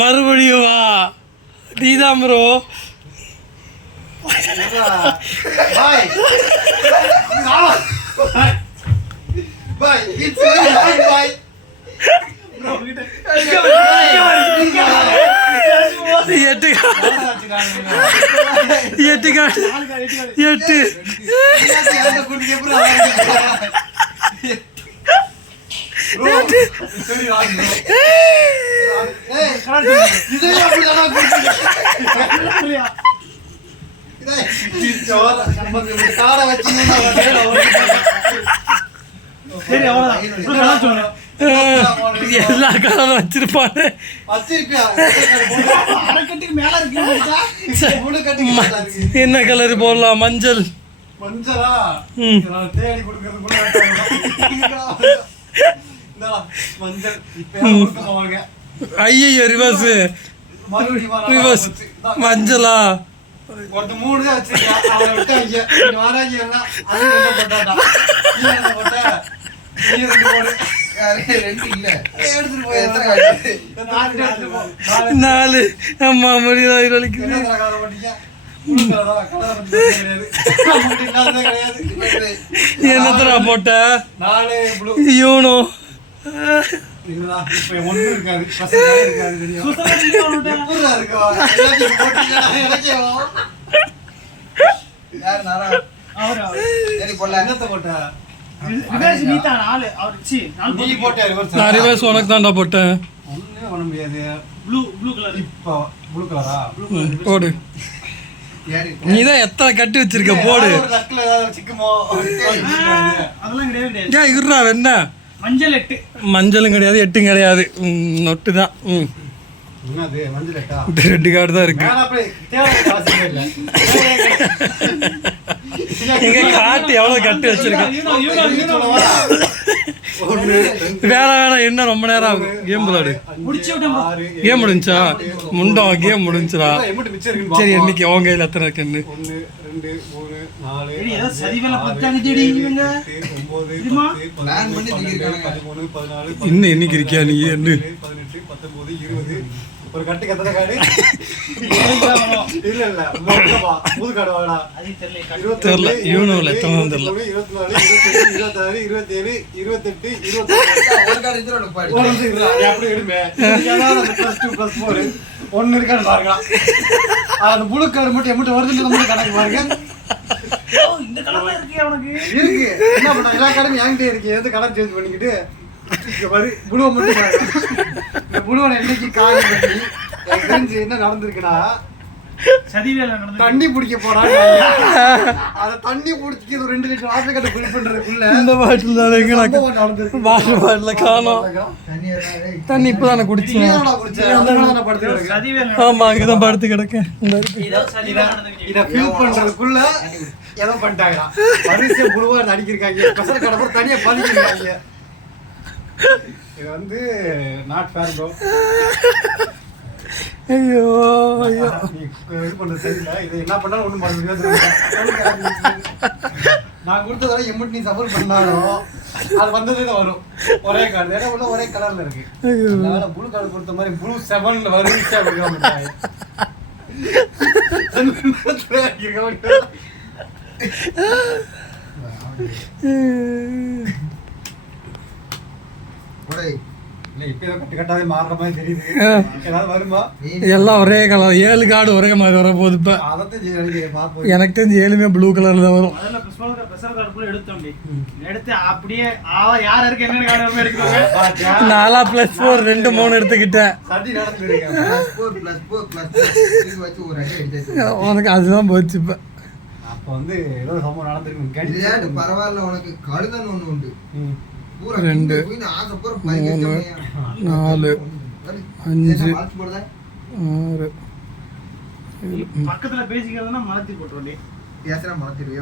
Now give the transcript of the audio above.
மறுபடியும் வா நீதான் ப்ரோ. எட்டு எல்லா கலரும் வச்சிருப்பாரு. என்ன கலர் போடலாம்? மஞ்சள். ஐயோ ரிவர்ஸ் ரிவர்ஸ் மஞ்சளா? நாலு அம்மா முடியாது. என்னத்தரா போட்ட? யூனோ உனக்கு தான்டா போட்டேன். போடு. நீதான் எத்தனை கட்டி வச்சிருக்க போடு. இருறா என்ன மஞ்சளும் கிடையாது எட்டும் கிடையாது நொட்டு தான். ரெண்டு கார்டு தான் இருக்கு. எங்க காட்டு எவ்வளவு கட்டி வச்சிருக்கேன். வேலை என்ன ரொம்ப நேரம் ஆகும். கேம் விளையாடு. கேம் முடிஞ்சா முண்டம் கேம் முடிஞ்சுடா. சரி இன்னைக்கு அவங்க கையில் எத்தனை இருக்குன்னு இன்னும் என்னைக்கு இருக்கியா நீ? என்ன ஒரு கட்டுக்கு எத்தனை கார்டு? இல்ல புது கார்டு வாங்கடா. தெரியல யூனோல எத்தனை தெரியல. 24 27 27 28 எப்படி எடுமே +2 +4 ஒன்னு இருக்கான்னு பாருங்க. அந்த புளு கார்டு மட்டும் எம்பிட்டு வருதுன்னு கணக்கு பாருங்க. இந்த கலர்ல இருக்கு அவனுக்கு இருக்கு. என்ன பண்ண எல்லா கார்டும் என்கிட்டே இருக்கு. எது கலர் சேஞ்ச் பண்ணிக்கிட்டு புழுவை மட்டும் புழுவனை என்னைக்கு காலி பண்ணி தெரிஞ்சு என்ன நடந்திருக்குன்னா தண்ணி பிடிக்க போறாங்க. அத தண்ணி பிடிச்சி 2 லிட்டர் வாட்டர் கட்ட ஃபில் பண்றதுக்குள்ள இந்த பாட்டில் தான் எங்க நடந்திருக்கு. வாட்டர் பாட்டில காணோம். தண்ணி இப்பதானே குடிச்சேன். ஆமா அங்கதான் படுத்து கிடக்கேன். இத ஃபில் பண்றதுக்குள்ள ஏதோ பண்ணிட்டாங்க. வரிசை புழுவா அடிக்கிருக்காங்க. கசர கடப்ப தனியா பழிக்கிறாங்க. இது வந்து நாட் ஃபேர் ப்ரோ. ஐயோ ஐயோ இது பண்றது சரியில்லை. இது என்ன பண்ணாலும் ஒன்றும் பண்ண முடியாது. நான் கொடுத்ததால எம்பிட்டு நீ சப்போர்ட் பண்ணாலும் அது வந்ததே தான் வரும். ஒரே கார்டு ஏன்னா உள்ள ஒரே கலர்ல இருக்கு. அதனால ப்ளூ கார்டு கொடுத்த மாதிரி ப்ளூ 7 வருஷம் கொடுக்க எல்லாம் ஒரே கலர் 7 கார்டு ஒரே மாதிரி வர போகுது. இப்ப எனக்கு தெரிஞ்சு 7மே ப்ளூ கலர்ல தான் வரும். நாலா +4 2 3 எடுத்துக்கிட்டேன். உனக்கு அதுதான் போச்சு. இப்ப அப்ப வந்து ஏதோ சம்பவம் நடந்திருக்கு. பரவாயில்ல உனக்கு கழுதன் ஒண்ணு உண்டு. 2 3 4 5 6 பக்கத்துல பேசிக்கிறதுனா மலத்தி போட்டுறோம். பேசுறா மலத்திடுவியா?